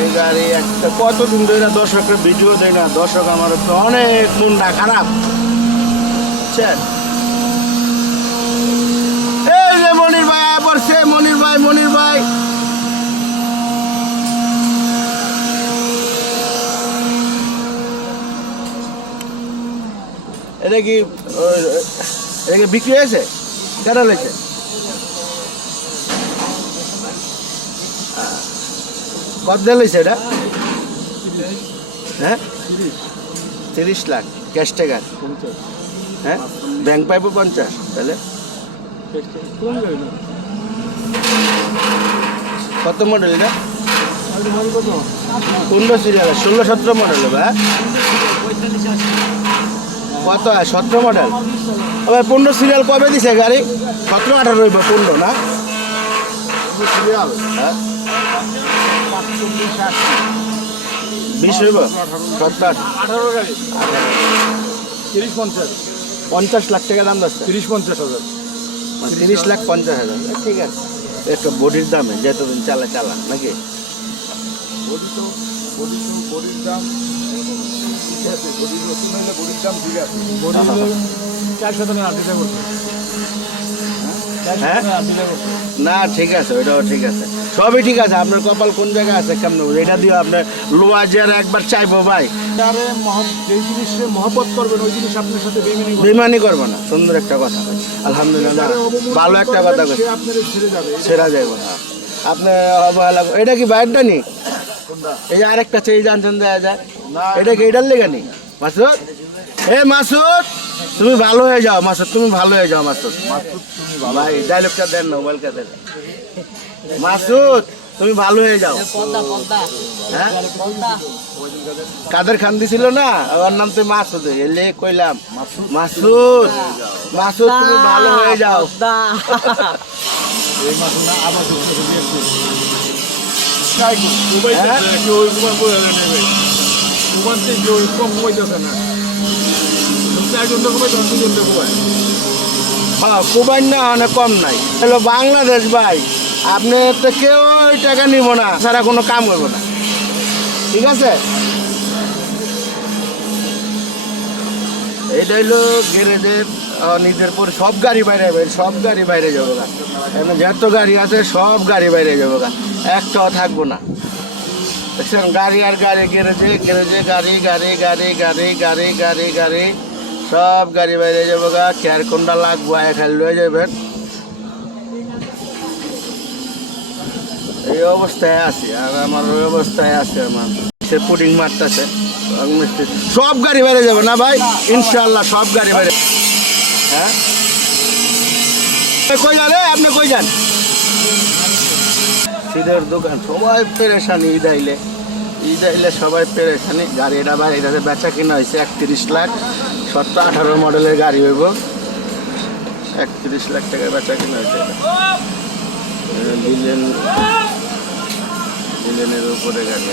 এই গাড়ি একটা কতদিন ধরে দর্শকের ভিডিও দেয় না, দর্শক আমার তো অনেক মনটা খারাপ। বুঝছেন? এই যে মনির ভাই আয় পড়ছে মনির ভাই মনির ভাই। এটা কি এটা কি বিক্রি হয়েছে? কেন লেগেছে? কত লইছে এটা? হ্যাঁ? তিরিশ লাখ ক্যাশ টাকা। হ্যাঁ? ব্যাংক পাইবো পঞ্চাশ, তাহলে? কত মডেল এটা? পনেরো সিরিয়াল ষোলো, সতেরো মডেল হ্যাঁ? কত? সতেরো মডেল পনেরো সিরিয়াল কবে দিছে গাড়ি? সতেরো, আঠারো পনেরো না? সিরিয়াল হ্যাঁ? বিশ হইব? সত্তর আঠারো গাড়ি। তিরিশ পঞ্চাশ। পঞ্চাশ লাখ টাকা দাম যাচ্ছে। তিরিশ পঞ্চাশ হাজার। মানে তিরিশ লাখ পঞ্চাশ হাজার ঠিক আছে। একটা বডির দামে যতদিন চালা চালা নাকি? বডি তো বডি তো বডির দাম। হলে বডির দাম ঠিক আছে। বডি চার শত না আশি টাকা হ্যাঁ? না ঠিক আছে ওইটাও ঠিক আছে। সবই ঠিক আছে আপনার কপাল কোন জায়গায় আছে কেমন এটা দিয়ে আপনার লোয়া জিয়ার একবার চাইব ভাই। যারে যেই জিনিসে মহব্বত করবেন ওই জিনিস আপনার সাথে বেমেনি করবে বেমানি করব না সুন্দর একটা কথা। আলহামদুলিল্লাহ ভালো একটা কথা আপনার ছেড়ে যাবে। সেরা যাইব না। আপনি অবহেলা এটা কি বাইরটা নি এই আরেকটা চেয়ে জানছেন দেওয়া যায়। এটা কি এটার লেগে নি মাসুদ? এ মাসুদ তুমি ভালো হয়ে যাও মাসুদ তুমি ভালো হয়ে যাও মাসুদ। মাসুদ তুমি ভাই ডায়লগটা দেন না মোবাইলটা দেন। মাসুদ তুমি ভালো হয়ে যাও। হ্যাঁ? কাদের খান দিছিল না? ওর নাম তুই মাসুদ এলে কইলাম। মাসুদ মাসুদ তুমি ভালো হয়ে যাও। আবার কম কমাই হ্যাঁ কুবাইন না অনেক কম নাই। হলো বাংলাদেশ ভাই, আপনি তো কেউ টাকা নিব না সারা কোনো কাম করব না। ঠিক আছে? এটা হলো গ্যারেজের নিজের পর, সব গাড়ি বাইরে বাইরে সব গাড়ি বাইরে যাব গা। যত গাড়ি আছে, সব গাড়ি বাইরে যাব গা। একটাও থাকব না। গাড়ি আর গাড়ি গ্যারেজে গ্যারেজে গাড়ি গাড়ি গাড়ি গাড়ি গাড়ি গাড়ি গাড়ি সব গাড়ি বাইরে যাব গা কেয়ার কোনটা লাগবো এখানে লয়ে যাবেন এই অবস্থায় আছি আর আমার ওই অবস্থায় আছে আমার সে পুডিং মারতেছে সব গাড়ি বাইরে যাবে না ভাই ইনশাল্লাহ সব গাড়ি বাইরে হ্যাঁ কই যান আপনি কই যান সিদের দোকান। সবাই পেরেশানি ঈদ আইলে ঈদ আইলে সবাই পেরেশানি। গাড়ি এটা ভাই, এটাতে বেচা কিনা হয়েছে একত্রিশ লাখ। সত্তর, আঠারো মডেলের গাড়ি হইব। একত্রিশ লাখ টাকা বেচা কিনা হয়েছে বিলিয়ন বিলিয়নের উপরে গাড়ি